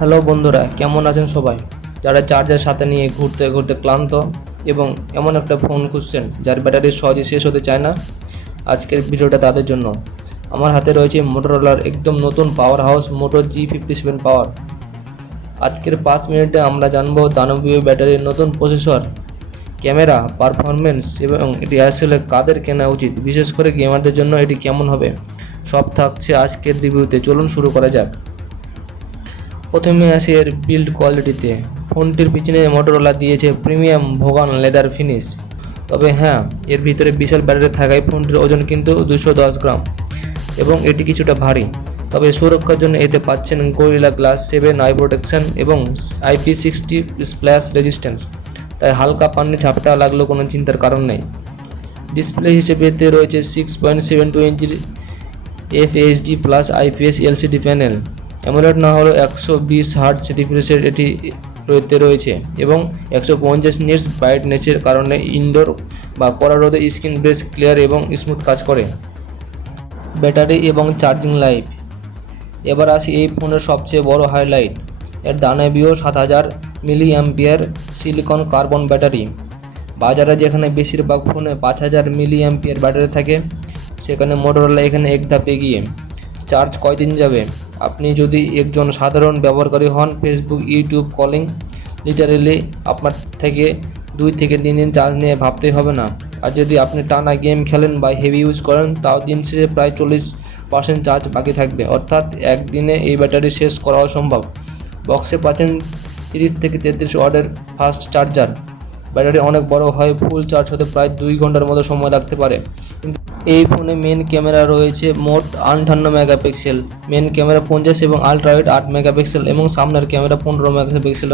Hello বন্ধুরা, কেমন আছেন সবাই? যারা চার্জার সাথে নিয়ে ঘুরতে ঘুরতে ক্লান্ত এবং এমন একটা ফোন খুঁজছেন যার ব্যাটারি সহজে শেষ হতে চায় না, আজকের ভিডিওটা তাদের জন্য। আমার হাতে রয়েছে মোটরোলার একদম নতুন পাওয়ার হাউস মোটো G57 পাওয়ার। আজকের 5 মিনিটে আমরা জানবো দানবীয় ব্যাটারির নতুন প্রসেসর, ক্যামেরা, পারফরমেন্স এবং এটি আসলে কাদের কেনা উচিত, বিশেষ করে গেমারদের জন্য এটি কেমন হবে, সব থাকছে আজকের রিভিউতে। চলুন শুরু করা যাক। প্রথমে আসি এর বিল্ড কোয়ালিটিতে। ফোনটির পিছনে মোটরোলা দিয়েছে প্রিমিয়াম ভোগান লেদার ফিনিশ। তবে হ্যাঁ, এর ভিতরে বিশাল ব্যাটারি থাকায় ফোনটির ওজন কিন্তু 210 গ্রাম এবং এটি কিছুটা ভারী। তবে সুরক্ষার জন্য এতে পাচ্ছেন গরিলা গ্লাস 7 আই প্রোটেকশন এবং IP60 স্প্ল্যাশ রেজিস্ট্যান্স, তাই হালকা পানি ঝাপটা লাগলেও কোনো চিন্তার কারণ নেই। ডিসপ্লে হিসেবে এতে রয়েছে 6.72 ইঞ্চির FHD plus IPS LCD panel. AMOLED না হলেও 120 হার্টজ রিফ্রেশের এটি রয়েছে এবং 150 নিটস ব্রাইটনেসের কারণে ইনডোর বা কড়া রোদে স্ক্রিন বেশ ক্লিয়ার এবং স্মুথ কাজ করে। ব্যাটারি এবং চার্জিং লাইফ। এবার আসি এই ফোনের সবচেয়ে বড় হাইলাইট, এর দানবীয় 7000 milliampere silicon carbon battery. বাজারে যেখানে বেশিরভাগ ফোনে 5000 মিলি অ্যাম্পিয়ার ব্যাটারি থাকে, সেখানে মোটরোলা এখানে এক ধাপ এগিয়ে। চার্জ কয়দিন যাবে? আপনি যদি একজন সাধারণ ব্যবহারকারী হন, ফেসবুক, ইউটিউব, কলিং, লিটারেলি আপনার থেকে 2 থেকে 3 দিন চার্জ নিয়ে ভাবতেই হবে না। আর যদি আপনি টানা গেম খেলেন বা হেভি ইউজ করেন, তাও দিন শেষে প্রায় 40% চার্জ বাকি থাকবে, অর্থাৎ একদিনে এই ব্যাটারি শেষ করা অসম্ভব। বক্সে পাচ্ছেন 30 থেকে 33 ওয়াটের ফাস্ট চার্জার। ব্যাটারি অনেক বড় হয়, ফুল চার্জ হতে প্রায় 2 ঘন্টার মতো সময় লাগতে পারে। কিন্তু এই ফোনে মেন ক্যামেরা রয়েছে মোট 58 মেগাপিক্সেল, মেন ক্যামেরা 50 এবং আলট্রা ওয়াইড 8 মেগাপিক্সেল এবং সামনের ক্যামেরা 15 মেগাপিক্সেল।